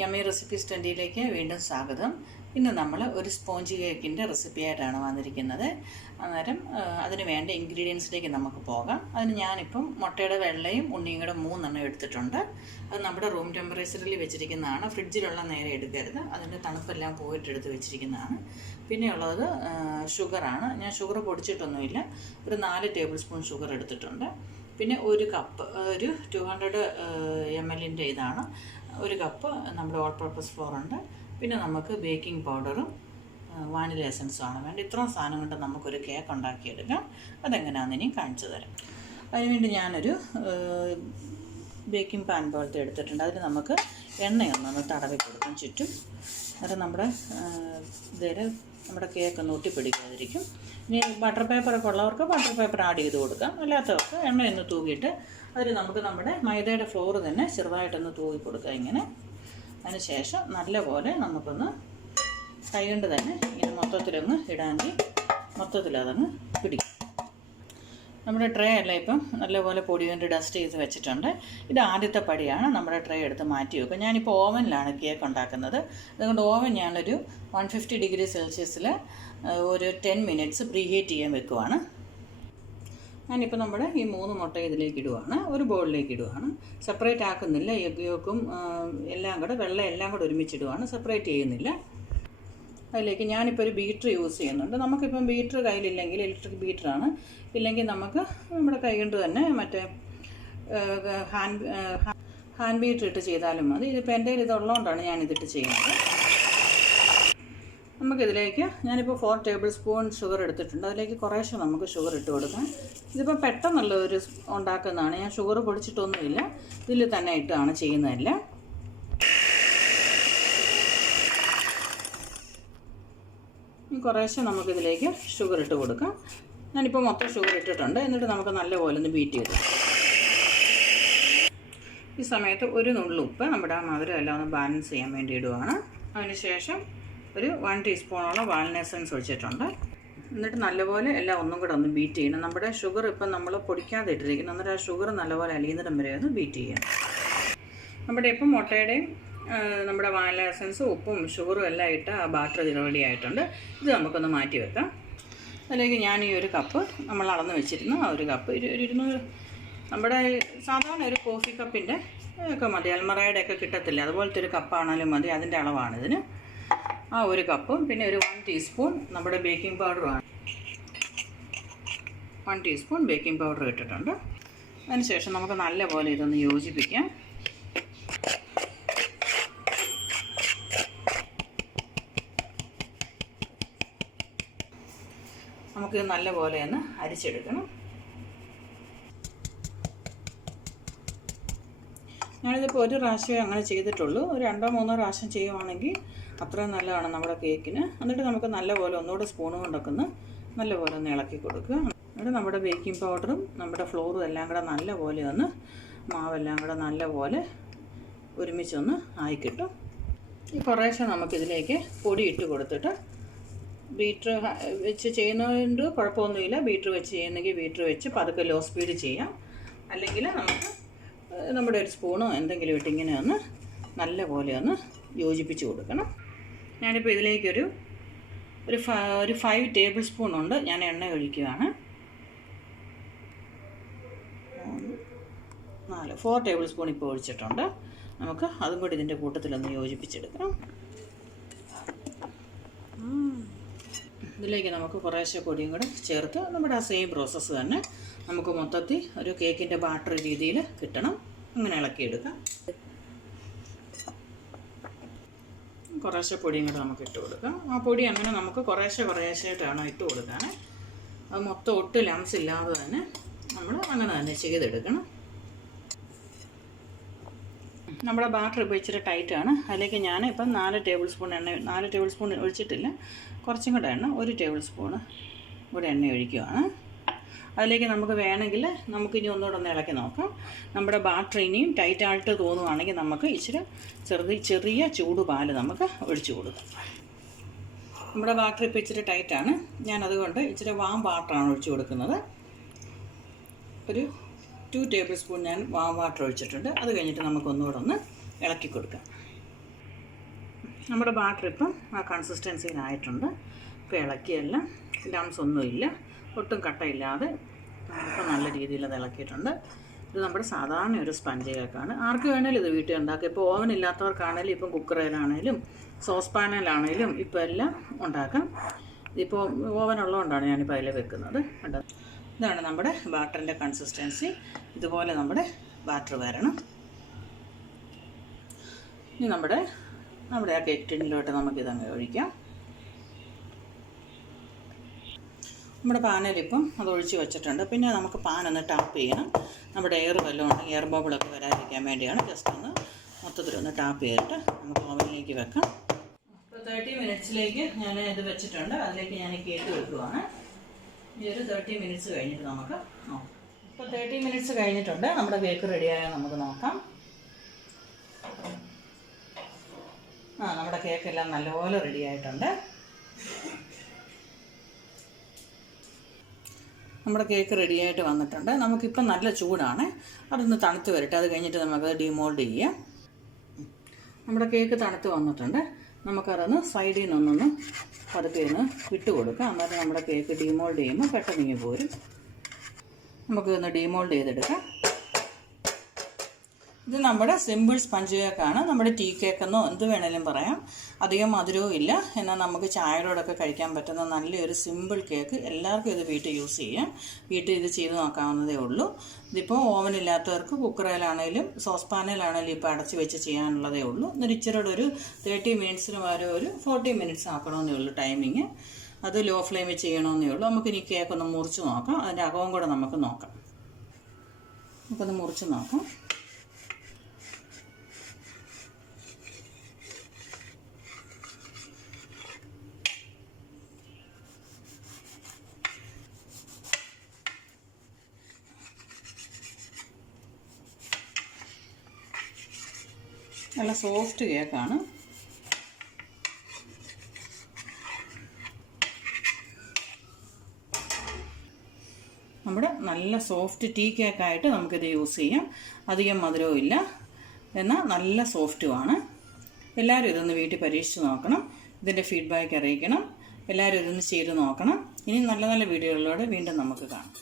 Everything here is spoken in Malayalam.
യമ്മി റെസിപ്പീസ് 20ലേക്ക് വീണ്ടും സ്വാഗതം. ഇന്ന് നമ്മൾ ഒരു സ്പോഞ്ച് കേക്കിൻ്റെ റെസിപ്പിയായിട്ടാണ് വന്നിരിക്കുന്നത്. അന്നേരം അതിന് വേണ്ട ഇൻഗ്രീഡിയൻസിലേക്ക് നമുക്ക് പോകാം. അതിന് ഞാനിപ്പം മുട്ടയുടെ വെള്ളയും ഉണ്ണിയും കൂടെ 3 എണ്ണം എടുത്തിട്ടുണ്ട്. അത് നമ്മുടെ റൂം ടെമ്പറേച്ചറിൽ വെച്ചിരിക്കുന്നതാണ്. ഫ്രിഡ്ജിലുള്ള നേരെ എടുക്കരുത്, അതിൻ്റെ തണുപ്പെല്ലാം പോയിട്ട് എടുത്ത് വെച്ചിരിക്കുന്നതാണ്. പിന്നെ ഉള്ളത് ഷുഗറാണ്. ഞാൻ ഷുഗർ പൊടിച്ചിട്ടൊന്നുമില്ല, ഒരു 4 ടേബിൾ സ്പൂൺ ഷുഗർ എടുത്തിട്ടുണ്ട്. പിന്നെ ഒരു കപ്പ്, ഒരു 200 ml ഇതാണ്. ഒരു കപ്പ് നമ്മുടെ ഓൾ പർപ്പസ് ഫ്ലോർ ഉണ്ട്. പിന്നെ നമുക്ക് ബേക്കിംഗ് പൗഡറും വാനില എസൻസുമാണ് വേണ്ട. ഇത്രയും സാധനം കൊണ്ട് നമുക്കൊരു കേക്ക് ഉണ്ടാക്കിയെടുക്കാം. അതെങ്ങനെയാണെന്ന് ഇനി കാണിച്ചു തരാം. അതിനുവേണ്ടി ഞാനൊരു ബേക്കിംഗ് പാൻ പോലത്തെ എടുത്തിട്ടുണ്ട്. അതിൽ നമുക്ക് എണ്ണയൊന്നൊന്ന് തടവി കൊടുക്കും ചുറ്റും. അത് നമ്മുടെ കേക്കൊന്ന് ഒട്ടിപ്പിടിക്കാതിരിക്കും. ഇനി ബട്ടർ പേപ്പറൊക്കെ ഉള്ളവർക്ക് ബട്ടർ പേപ്പർ ആഡ് ചെയ്ത് കൊടുക്കാം. അല്ലാത്തവർക്ക് എണ്ണയൊന്ന് തൂക്കിയിട്ട് അതിൽ നമുക്ക് നമ്മുടെ മൈദയുടെ ഫ്ലോർ തന്നെ ചെറുതായിട്ടൊന്ന് തൂക്കി കൊടുക്കുക ഇങ്ങനെ. അതിന് ശേഷം നല്ലപോലെ നമുക്കൊന്ന് കൈകൊണ്ട് തന്നെ ഇങ്ങനെ മൊത്തത്തിലൊന്ന് ഇടാമെങ്കിൽ മൊത്തത്തിലതങ്ങ് പിടിക്കും. നമ്മുടെ ട്രേ എല്ലാം ഇപ്പം നല്ലപോലെ പൊടി കൊണ്ട് ഡസ്റ്റ് ചെയ്ത് വെച്ചിട്ടുണ്ട്. ഇത് ആദ്യത്തെ പടിയാണ്. നമ്മുടെ ട്രേ എടുത്ത് മാറ്റി വെക്കുക. ഞാനിപ്പോൾ ഓവനിലാണ് കേക്ക് ഉണ്ടാക്കുന്നത്. അതുകൊണ്ട് ഓവൻ ഞാനൊരു 150 ഡിഗ്രി സെൽഷ്യസിൽ ഒരു 10 മിനിറ്റ്സ് പ്രീഹീറ്റ് ചെയ്യാൻ വെക്കുവാണ്. ഞാനിപ്പോൾ നമ്മുടെ ഈ 3 മുട്ട ഇതിലേക്ക് ഇടുവാണ്, ഒരു ബൗളിലേക്ക് ഇടുവാണ്. സെപ്പറേറ്റ് ആക്കുന്നില്ല. യോക്കും എല്ലാം കൂടെ വെള്ളം എല്ലാം കൂടെ ഒരുമിച്ചിടുവാണ്, സെപ്പറേറ്റ് ചെയ്യുന്നില്ല. അതിലേക്ക് ഞാനിപ്പോൾ ഒരു ബീറ്റർ യൂസ് ചെയ്യുന്നുണ്ട്. നമുക്കിപ്പം ബീറ്റർ കയ്യിലില്ലെങ്കിൽ ഇലക്ട്രിക് ബീറ്ററാണ്. ഇല്ലെങ്കിൽ നമുക്ക് നമ്മുടെ കൈ കൊണ്ട് തന്നെ മറ്റേ ഹാൻഡ് ബീറ്റർ ഇട്ട് ചെയ്താലും മതി. ഇതിപ്പോൾ എൻ്റെ കയ്യിൽ ഇതുള്ളതുകൊണ്ടാണ് ഞാനിതിട്ട് ചെയ്യുന്നത്. നമുക്കിതിലേക്ക് ഞാനിപ്പോൾ 4 ടേബിൾ സ്പൂൺ ഷുഗർ എടുത്തിട്ടുണ്ട്. അതിലേക്ക് കുറേശ്ശെ നമുക്ക് ഷുഗർ ഇട്ട് കൊടുക്കാം. ഇതിപ്പോൾ പെട്ടെന്നുള്ള ഒരു ഉണ്ടാക്കുന്നതാണ്. ഞാൻ ഷുഗർ പൊടിച്ചിട്ടൊന്നുമില്ല, ഇതിൽ തന്നെ ഇട്ടാണ് ചെയ്യുന്നതല്ല. കുറേശ്ശെ നമുക്കിതിലേക്ക് ഷുഗർ ഇട്ട് കൊടുക്കാം. ഞാനിപ്പോൾ മൊത്തം ഷുഗർ ഇട്ടിട്ടുണ്ട്. എന്നിട്ട് നമുക്ക് നല്ലപോലെ ഒന്ന് ബീറ്റ് ചെയ്ത് ഈ സമയത്ത് ഒരു നുള്ളു ഉപ്പ് നമ്മുടെ ആ മധുരം എല്ലാം ഒന്ന് ബാലൻസ് ചെയ്യാൻ വേണ്ടി ഇടുവാണ്. അതിന് ശേഷം ഒരു 1 ടീസ്പൂണോളം വാനില എസൻസ് ഒഴിച്ചിട്ടുണ്ട്. എന്നിട്ട് നല്ലപോലെ എല്ലാം ഒന്നും കൂടെ ഒന്ന് ബീറ്റ് ചെയ്യണം. നമ്മുടെ ഷുഗർ ഇപ്പം നമ്മൾ പൊടിക്കാതെ ഇട്ടിരിക്കുന്നു. എന്നിട്ട് ആ ഷുഗർ നല്ലപോലെ അലിയുന്നിടം വരെ ഒന്ന് ബീറ്റ് ചെയ്യണം. നമ്മുടെ ഇപ്പം മുട്ടയുടെയും നമ്മുടെ വാനില എസൻസും ഉപ്പും ഷുഗറും എല്ലാം ഇട്ട് ആ ബാറ്റർ റെഡി ആയിട്ടുണ്ട്. ഇത് നമുക്കൊന്ന് മാറ്റി വെക്കാം. അതിലേക്ക് ഞാൻ ഈ ഒരു കപ്പ് നമ്മൾ അളന്ന് വെച്ചിരുന്നു. ആ ഒരു കപ്പ് 200 നമ്മുടെ സാധാരണ ഒരു കോഫി കപ്പിൻ്റെ ഒക്കെ മതി. അൽമറയുടെ ഒക്കെ കിട്ടത്തില്ല, അതുപോലത്തെ ഒരു കപ്പാണെങ്കിലും മതി. അതിൻ്റെ അളവാണിതിന്. ആ ഒരു കപ്പും പിന്നെ ഒരു 1 ടീസ്പൂൺ നമ്മുടെ ബേക്കിംഗ് പൗഡറുമാണ്. 1 ടീസ്പൂൺ ബേക്കിംഗ് പൗഡർ ഇട്ടിട്ടുണ്ട്. അതിനുശേഷം നമുക്ക് നല്ലപോലെ ഇതൊന്ന് യോജിപ്പിക്കാം. നമുക്ക് നല്ലപോലെ ഒന്ന് അരിച്ചെടുക്കണം. ഞാനിതിപ്പോൾ ഒരു പ്രാവശ്യമേ അങ്ങനെ ചെയ്തിട്ടുള്ളൂ. ഒരു 2-3 പ്രാവശ്യം ചെയ്യുവാണെങ്കിൽ അത്രയും നല്ലതാണ് നമ്മുടെ കേക്കിന്. എന്നിട്ട് നമുക്ക് നല്ലപോലെ ഒന്നുകൂടെ സ്പൂണ് കൊണ്ടൊക്കെ ഒന്ന് നല്ലപോലെ ഒന്ന് ഇളക്കി കൊടുക്കുക. എന്നിട്ട് നമ്മുടെ ബേക്കിംഗ് പൗഡറും നമ്മുടെ ഫ്ലോറും എല്ലാം കൂടെ നല്ലപോലെ ഒന്ന് മാവെല്ലാം കൂടെ നല്ലപോലെ ഒരുമിച്ചൊന്ന് ആയി കിട്ടും. ഈ കുറേശ്ശെ നമുക്കിതിലേക്ക് പൊടി ഇട്ട് കൊടുത്തിട്ട് ബീറ്റർ വെച്ച് ചെയ്യുന്നതുകൊണ്ട് കുഴപ്പമൊന്നുമില്ല. ബീറ്റർ വെച്ച് ചെയ്യുന്നെങ്കിൽ ബീറ്റർ വെച്ച് പതുക്കെ ലോ സ്പീഡ് ചെയ്യാം. അല്ലെങ്കിൽ നമുക്ക് നമ്മുടെ ഒരു സ്പൂണോ എന്തെങ്കിലും ഇട്ട് ഇങ്ങനെ ഒന്ന് നല്ലപോലെ ഒന്ന് യോജിപ്പിച്ച് കൊടുക്കണം. ഞാനിപ്പോൾ ഇതിലേക്കൊരു 5 ടേബിൾ സ്പൂൺ ഉണ്ട്. ഞാൻ എണ്ണ ഒഴിക്കുകയാണ്. 4 ടേബിൾ സ്പൂൺ ഇപ്പോൾ ഒഴിച്ചിട്ടുണ്ട്. നമുക്ക് അതും കൂടി ഇതിൻ്റെ കൂട്ടത്തിലൊന്ന് യോജിപ്പിച്ചെടുക്കണം. ഇതിലേക്ക് നമുക്ക് കുറേശ്ശെ പൊടിയും കൂടെ ചേർത്ത് നമ്മുടെ ആ സെയിം പ്രോസസ്സ് തന്നെ നമുക്ക് മൊത്തത്തിൽ ഒരു കേക്കിൻ്റെ ബാറ്റർ രീതിയിൽ കിട്ടണം. അങ്ങനെ ഇളക്കിയെടുക്കാം. കുറേശ്ശെ പൊടിയും കൂടെ നമുക്ക് ഇട്ട് കൊടുക്കാം. ആ പൊടി അങ്ങനെ നമുക്ക് കുറേശ്ശായിട്ടാണ് ഇട്ട് കൊടുക്കാൻ. അത് മൊത്തം ഒട്ടും ലംസ് ഇല്ലാതെ തന്നെ നമ്മൾ അങ്ങനെ തന്നെ ചെയ്തെടുക്കണം. നമ്മുടെ ബാറ്റർ ഇപ്പോൾ ഇച്ചിരി ടൈറ്റാണ്. അതിലേക്ക് ഞാൻ ഇപ്പം 4 ടേബിൾ സ്പൂൺ എണ്ണ, 4 ടേബിൾ സ്പൂൺ ഒഴിച്ചിട്ടില്ല, കുറച്ചും കൂടെ എണ്ണ, 1 ടേബിൾ സ്പൂണ് കൂടെ എണ്ണ ഒഴിക്കുകയാണ്. അതിലേക്ക് നമുക്ക് വേണമെങ്കിൽ നമുക്കിനി ഒന്നുകൂടെ ഒന്ന് ഇളക്കി നോക്കാം. നമ്മുടെ ബാറ്റർ ഇനിയും ടൈറ്റായിട്ട് തോന്നുവാണെങ്കിൽ നമുക്ക് ഇച്ചിരി ചെറിയ ചൂടുപാൽ നമുക്ക് ഒഴിച്ചു കൊടുക്കാം. നമ്മുടെ ബാറ്റർ ഇപ്പോൾ ഇച്ചിരി ടൈറ്റാണ്. ഞാനതുകൊണ്ട് ഇച്ചിരി വാം വാട്ടറാണ് ഒഴിച്ചു കൊടുക്കുന്നത്. ഒരു 2 ടേബിൾ സ്പൂൺ ഞാൻ വാം വാട്ടർ ഒഴിച്ചിട്ടുണ്ട്. അത് കഴിഞ്ഞിട്ട് നമുക്കൊന്നുകൂടെ ഒന്ന് ഇളക്കി കൊടുക്കാം. നമ്മുടെ ബാറ്റർ ഇപ്പം ആ കൺസിസ്റ്റൻസിയിലായിട്ടുണ്ട്. ഇപ്പോൾ ഇളക്കിയെല്ലാം ലംസ് ഒന്നുമില്ല, ഒട്ടും കട്ടയില്ലാതെ ഇപ്പം നല്ല രീതിയിൽ അത് ഇളക്കിയിട്ടുണ്ട്. ഇത് നമ്മുടെ സാധാരണ ഒരു സ്പഞ്ച് കേക്കാണ്. ആർക്ക് വേണേലും ഇത് വീട്ടിൽ ഉണ്ടാക്കാം. ഇപ്പോൾ ഓവൻ ഇല്ലാത്തവർക്കാണേലും ഇപ്പം കുക്കറിലാണേലും സോസ് പാനിലാണേലും ഇപ്പോൾ എല്ലാം ഉണ്ടാക്കാം. ഇപ്പോൾ ഓവൻ ഉള്ളതുകൊണ്ടാണ് ഞാനിപ്പോൾ അതിൽ വെക്കുന്നത്. കണ്ടോ, ഇതാണ് നമ്മുടെ ബാറ്ററിൻ്റെ കൺസിസ്റ്റൻസി. ഇതുപോലെ നമ്മുടെ ബാറ്റർ വരണം. ഇനി നമ്മുടെ ആ കേക്ക് ടിന്നിലോട്ട് നമുക്കിതങ്ങ് ഒഴിക്കാം. നമ്മുടെ പാനിലിപ്പം അത് ഒഴിച്ച് വെച്ചിട്ടുണ്ട്. പിന്നെ നമുക്ക് പാനൊന്ന് ടാപ്പ് ചെയ്യണം. നമ്മുടെ എയർ വല്ലതും ഉണ്ടെങ്കിൽ എയർ ബബിളൊക്കെ വരാതിരിക്കാൻ വേണ്ടിയാണ്. ജസ്റ്റ് ഒന്ന് മൊത്തത്തിലൊന്ന് ടാപ്പ് ചെയ്തിട്ട് നമുക്ക് ഓവനിലേക്ക് വെക്കാം. ഇപ്പോൾ 30 മിനിറ്റ്സിലേക്ക് ഞാൻ ഇത് വെച്ചിട്ടുണ്ട്. അതിലേക്ക് ഞാൻ കേക്ക് വെക്കുവാണ്. ഈ ഒരു 30 മിനിറ്റ്സ് കഴിഞ്ഞിട്ട് നമുക്ക് നോക്കാം. ഇപ്പോൾ 30 മിനിറ്റ്സ് കഴിഞ്ഞിട്ടുണ്ട്. നമ്മുടെ കേക്ക് റെഡിയായാൽ നമുക്ക് നോക്കാം. നമ്മുടെ കേക്കെല്ലാം നല്ലപോലെ റെഡി ആയിട്ടുണ്ട്. നമ്മുടെ കേക്ക് റെഡിയായിട്ട് വന്നിട്ടുണ്ട്. നമുക്കിപ്പം നല്ല ചൂടാണ്. അതൊന്ന് തണുത്ത് വരട്ടെ. അത് കഴിഞ്ഞിട്ട് നമുക്കത് ഡിമോൾഡ് ചെയ്യാം. നമ്മുടെ കേക്ക് തണുത്ത് വന്നിട്ടുണ്ട്. നമുക്കതൊന്ന് സൈഡിൽ നിന്നൊന്ന് പതുക്കെ ഒന്ന് വിട്ട് കൊടുക്കാം. അന്നേരം നമ്മുടെ കേക്ക് ഡിമോൾഡ് ചെയ്യുമ്പോൾ പെട്ടെന്ന് പോരും. നമുക്കൊന്ന് ഡിമോൾഡ് ചെയ്തെടുക്കാം. ഇത് നമ്മുടെ സിമ്പിൾ സ്പഞ്ച് കേക്കാണ്. നമ്മുടെ ടീ കേക്കെന്നോ എന്ത് വേണേലും പറയാം. അധികം മധുരവും ഇല്ല, എന്നാൽ നമുക്ക് ചായയോടൊക്കെ കഴിക്കാൻ പറ്റുന്ന നല്ലൊരു സിമ്പിൾ കേക്ക്. എല്ലാവർക്കും ഇത് വീട്ടിൽ യൂസ് ചെയ്യാം. വീട്ടിൽ ഇത് ചെയ്ത് നോക്കാവുന്നതേ ഉള്ളൂ. ഇതിപ്പോൾ ഓവനില്ലാത്തവർക്ക് കുക്കറിലാണേലും സോസ് പാനിലാണേലും ഇപ്പോൾ അടച്ച് വെച്ച് ചെയ്യാനുള്ളതേ ഉള്ളൂ. എന്നിട്ട് ഇച്ചിരിയുടെ ഒരു 30 മിനിറ്റ്സിന് വരെ ഒരു 40 മിനിറ്റ്സ് ആക്കണമെന്നേ ഉള്ളൂ ടൈമിങ്. അത് ലോ ഫ്ലെയിമിൽ ചെയ്യണമെന്നേ ഉള്ളൂ. നമുക്കിനി കേക്കൊന്ന് മുറിച്ച് നോക്കാം. അതിൻ്റെ അകവും കൂടെ നമുക്ക് നോക്കാം. നമുക്കൊന്ന് മുറിച്ച് നോക്കാം. നല്ല സോഫ്റ്റ് കേക്കാണ്. നമ്മുടെ നല്ല സോഫ്റ്റ് ടീ കേക്കായിട്ട് നമുക്കിത് യൂസ് ചെയ്യാം. അധികം മധുരവും ഇല്ല, എന്നാൽ നല്ല സോഫ്റ്റുമാണ്. എല്ലാവരും ഇതൊന്ന് വീട്ടിൽ പരീക്ഷിച്ച് നോക്കണം. ഇതിൻ്റെ ഫീഡ്ബാക്ക് അറിയിക്കണം. എല്ലാവരും ഇതൊന്ന് ചെയ്ത് നോക്കണം. ഇനി നല്ല നല്ല വീഡിയോകളിലൂടെ വീണ്ടും നമുക്ക് കാണാം.